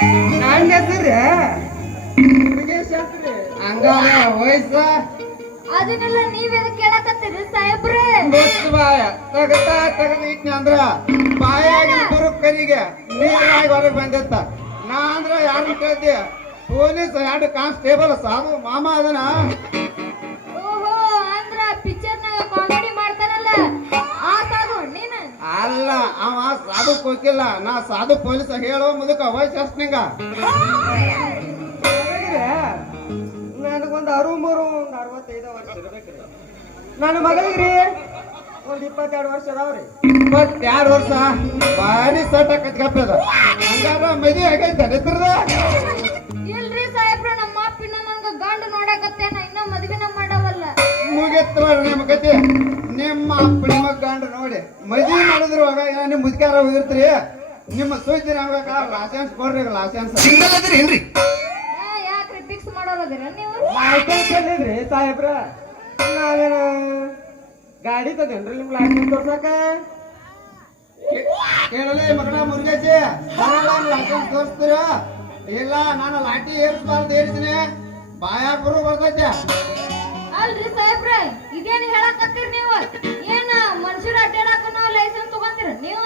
ಅಂತ್ರಿ ಹಂಗಾರ ವಯಸ್ಸ. ಅದನ್ನೆಲ್ಲ ನೀವೇನು ಕೇಳಕತ್ತೀರಿ ಸಾಹೇಬ್ರೆ? ಮುಚ್ಚು ಬಾಯ ತಗತಾ ತಗದ ಇಟ್ನಿ ಅಂದ್ರ ಬಾಯಾಗಿ ತುರುಕರಿಗೆ ನೀರಾಗಿ ಹೊರಗೆ ಬಂದಿತ್ತ. ನಾ ಅಂದ್ರ ಯಾರನ್ನ ಕೇಳ್ತೀಯ? ಪೊಲೀಸ್ ಎರಡು ಕಾನ್ಸ್ಟೇಬಲ್ ಸಾಧು ಮಾಮ ಅದನ. ಸಾಧು ಕೋಕಿಲ್ಲ ನಾ ಸಾಧು ಪೊಲೀಸ್ ಹೇಳೋ ಮುದುಕ ವಯಸ್ ಎಷ್ಟು ನಿಂಗ? ನನಗೊಂದು ಅರು ಮೂರು ಒಂದು ಅರವತ್ತೈದು ವರ್ಷ ಇರ್ಬೇಕ್ರಿ. ನನ್ನ ಮಗಳಿಗ್ರಿ ಒಂದು ಇಪ್ಪತ್ತೆರಡು ವರ್ಷ ಅದಾವ್ರಿ. ಇಪ್ಪತ್ತೆರಡು ವರ್ಷ? ಭಾರಿ ಸಟ ಕಟ್ಕಪ್ಪದ ಹಂಗಾರ ಮದಿ ಆಗೈತೆ ನಿತ್ರದ ಇಲ್ರಿ ಸಾಹೇಬ್ರ ನಮ್ಮ ಅಪ್ಪಿನ ನನ್ಗ ಗಂಡ ನೋಡಕತ್ತೇನ ಇನ್ನ ಮದುವೆನ ಮಾಡವಲ್ಲ. ಮುಗಿತ್ತು ನೋಡ್ರಿ ನಿಮ್ಮ ನೋಡಿ ಮದುವೆ ಮಾಡಿದ್ರು ಅವಾಗ ನಿಮ್ಮ ಮುದ್ಕಾರ ಹೋಗಿರ್ತೀರಿ? ನಿಮ್ಮ ಸುದ್ದಿ ನಮ್ಗೆ ಲೈಸೆನ್ಸ್ ಕೊಡ್ರಿ ಲೈಸೆನ್ಸ್ ಸಿಂಗಲ್ ಅದಿರೇನ್ರಿ ಏನ್ರಿ ಯಾಕ್ರಿ ಫಿಕ್ಸ್ ಮಾಡೋರದಿರ ನೀವು? ಲೈಸೆನ್ಸ್ ಎಲ್ಲಿದ್ರಿ ಸಾಹೇಬ್ರ. ನಾವೇನ ಗಾಡಿ ತದೇನ್ರಿ ನಿಮ್ ಲೈಸೆನ್ಸ್ ತೋರ್ಸಕ? ಕೇಳಲೆ ಮಗಳ ಮುರುಗೇಶಿ ಲೈಸೆನ್ಸ್ ತೋರಿಸ್ತೀರ? ಇಲ್ಲ ನಾನು ಲಾಟಿ ಏರಿಸ್ಬಾರ್ದು ಏರಿಸಿನಿ ಬಾಯಾಗ ಬರು ಬರ್ತೈತೆ. ಅಲ್ರಿ ಸಾಹೇಬ್ರ ಇದೇನು ಹೇಳಕತ್ತೀರಿ ನೀವು? ಮನುಷ್ಯರು ಅಡ್ಡಾಡಕ ಲೈಸೆನ್ಸ್ ತಗೊಂತೀರ? ನೀವು?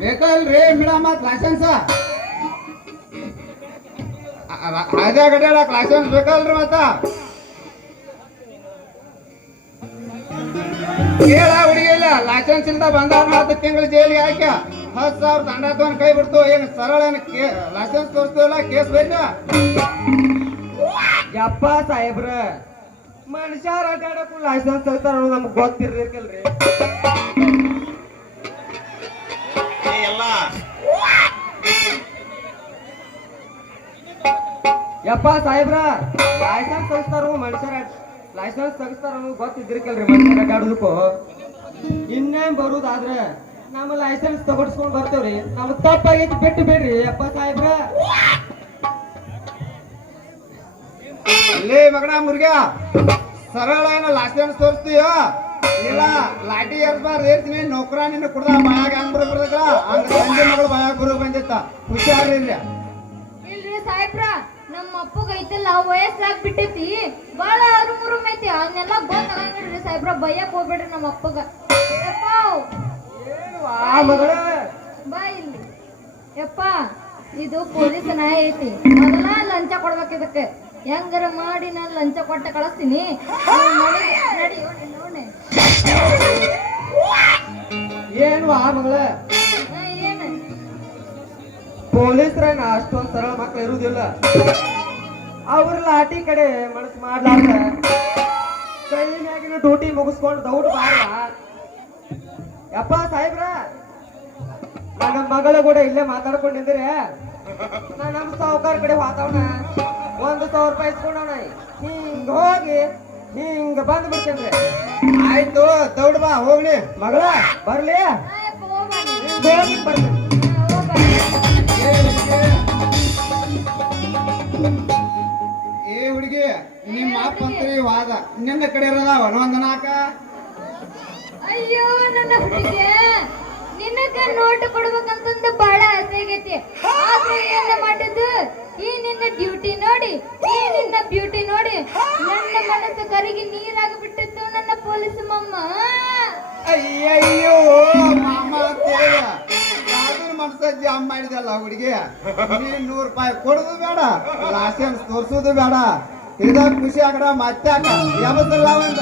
ಬೇಕಲ್ರಿ, ಮೇಡಮ್ ಮತ್ ಲೈಸೆನ್ಸ್ ಗಡ್ಯಾಡಕ್ ಲೈಸೆನ್ಸ್ ಬೇಕಲ್ರಿ ಮತ್ತ? ಕೇಳ ಹುಡುಗಿ ಇಲ್ಲ ಲೈಸೆನ್ಸ್ ಇಲ್ದ ಬಂದಾರ ಹತ್ತು ತಿಂಗಳ ಜೈಲಿಗೆ ಹಾಕ್ಯ. ಹತ್ತು ಸಾವಿರ ದಂಡ ತಗೊಂಡ್ ಕೈ ಬಿಡ್ತು. ಏನು ಸರಳ ಲೈಸೆನ್ಸ್ ತೋರಿಸ್ತೀವಲ್ಲ, ಕೇಸ್ ಬೇಕ ಯಪ್ಪ ಸಾಹೇಬ್ರ, ಮನುಷ್ಯರ ಅಡ್ಡಾಡಕ್ಕೂ ಲೈಸೆನ್ಸ್ ತರ್ತಾರ ನಮ್ಗೆ ಗೊತ್ತಿರ್ಬೇಕಲ್ರಿ ಎಲ್ಲ. ಯಪ್ಪ ಸಾಹೇಬ್ರ ಲೈಸೆನ್ಸ್ ತೆಗಿಸ್ತಾರ ಮನುಷ್ಯರ? ಲೈಸೆನ್ಸ್ ತೆಗಿಸ್ತಾರ ಗೊತ್ತಿದ್ರಿಕಲ್ರಿ ಮನುಷ್ಯರ ಅಡ್ಡಾಡೋದಕ್ಕೂ ಇನ್ನೇನ್ ಬರುದಾದ್ರೆ ನಮ್ಮ ಲೈಸೆನ್ಸ್ ತಗೊಡ್ಸ್ಕೊಂಡ್ ಬರ್ತೇವ್ರಿ. ನಮ್ ತಪ್ಪಾಗೈತಿ ಬಿಟ್ಟು ಬಿಡ್ರಿ. ಯಪ್ಪ ಸಾಹೇಬ್ರ. ಲೇ ಮಗನ ಮುರ್ಗ ಸರಳ ಏನ ಲೈಸೆನ್ಸ್ ತೋರಿಸ್ತೀಯ? ಇಲ್ಲ ಲಾಟಿ ಏರ್ಸ್ಬಾರ್ದು ಏರ್ತೀನಿ ನೌಕರ ನಿನ್ನ ಕುಡ್ದ ಬಾಯಾಗ ಹಂಗ್ ಬರ್ತದ ಹಂಗ ಸಂಜೆ ಮಗಳು ಬಾಯಾಗ ಬರೋ ಬಂದಿತ್ತ. ಹುಷಾರ್ರಿ ಇಲ್ಲಿ ಇಲ್ರಿ ಸಾಹೇಬ್ರ ನಮ್ಮ ಅಪ್ಪಗ ಐತಲ್ಲ ವಯಸ್ಸಾಗ್ ಬಿಟ್ಟೈತಿ. ಬಾಳ ಅರುಮುರುಮ್ ಐತಿ ಅದನ್ನೆಲ್ಲ ಗೊತ್ತಾಗಂಗಿಲ್ರಿ ಸಾಹೇಬ್ರ ಬಯ್ಯಕ್ ಹೋಗ್ಬೇಡ್ರಿ ನಮ್ಮ ಅಪ್ಪಗ. ಯಪ್ಪ. ಆ ಮಗಳ? ಬಾ ಇಲ್ಲಿ. ಯಪ್ಪ ಇದು ಪೊಲೀಸ್ ನಾಯ ಐತಿ. ಮೊದಲ ಲಂಚ ಕೊಡ್ಬೇಕು ಇದಕ್ಕೆ. ಹೆಂಗಾರ ಮಾಡಿ ನಾನು ಲಂಚ ಕೊಟ್ಟ ಕಳಿಸ್ತೀನಿ. ಆ ಮಗಳ ಅಷ್ಟೊಂದು ಪೊಲೀಸ್ರೇನ ಅಷ್ಟೊಂದ್ ಸರಳ ಮಕ್ಳು ಇರುವುದಿಲ್ಲ ಅವ್ರ ಲಾಟಿ ಕಡೆ ಮನಸ್ಸು ಮಾಡ್ಲಾರ್ದ. ಕೈ ಮ್ಯಾಗಿನ ಡ್ಯೂಟಿ ಮುಗಿಸ್ಕೊಂಡು ದೌಡ್ ಬಾರ ಯಪ್ಪ ಸಾಹೇಬ್ರ ನನ್ನ ಮಗಳ ಕೂಡ ಇಲ್ಲೇ ಮಾತಾಡ್ಕೊಂಡು ನಿಂದ್ರೆ. ನಾ ನಮ್ಮ ಸಾವುಕಾರ ಕಡೆ ವಾತಾವರಣ ಒಂದು ಸಾವಿರ ರೂಪಾಯಿ ಇಸ್ಕೊಂಡವಣ ಹಿಂಗ ಹೋಗಿ ಹಿಂಗ ಬಂದ್ಬಿಡ್ತೇನ್ರಿ. ಆಯ್ತು ದೌಡ್ ಬಾ ಹೋಗ್ಲಿ. ಮಗಳ ಬರ್ಲಿ. ಏ ಹುಡುಗಿ ನಿಮ್ಮ ಅಪ್ಪ ಅಂತ್ರಿ ವಾದ. ನಿನ್ನ ಕಡೆ ಇರೋದಾವ ಒಂದ್ ನಾಕ ಅಯ್ಯೋ ನನ್ನ ಹುಡುಗಿ ನಿನಗ ನೋಟ್ ಕೊಡ್ಬೇಕಂತಂದು ಬಹಳ ಆಸೆ ಆಗೈತಿ. ಆದ್ರೆ ಏನ್ ಮಾಡಿದ್ದು? ಈ ನಿನ್ನ ಡ್ಯೂಟಿ ನೋಡಿ ಈ ನಿನ್ನ ಬ್ಯೂಟಿ ನೋಡಿ ನನ್ನ ಮನಸ್ಸು ಕರಿಗೆ ನೀರಾಗಿ ಬಿಟ್ಟಿತ್ತು ನನ್ನ ಪೊಲೀಸ್ ಮಮ್ಮ. ಅಯ್ಯಯ್ಯೋ. ಜಾಮ್ ಮಾಡಿದಲ್ಲ ಹುಡುಗಿ? ನೀನ್ ನೂರ್ ರೂಪಾಯಿ ಕೊಡುದು ಬೇಡ ಲಾಸೆನ್ಸ್ ತೋರ್ಸುದು ಬೇಡ. ಇದ ಖುಷಿ ಆಗಡ ಮತ್ತೆ ಯಾವತ್ತಲ್ಲ ಒಂದ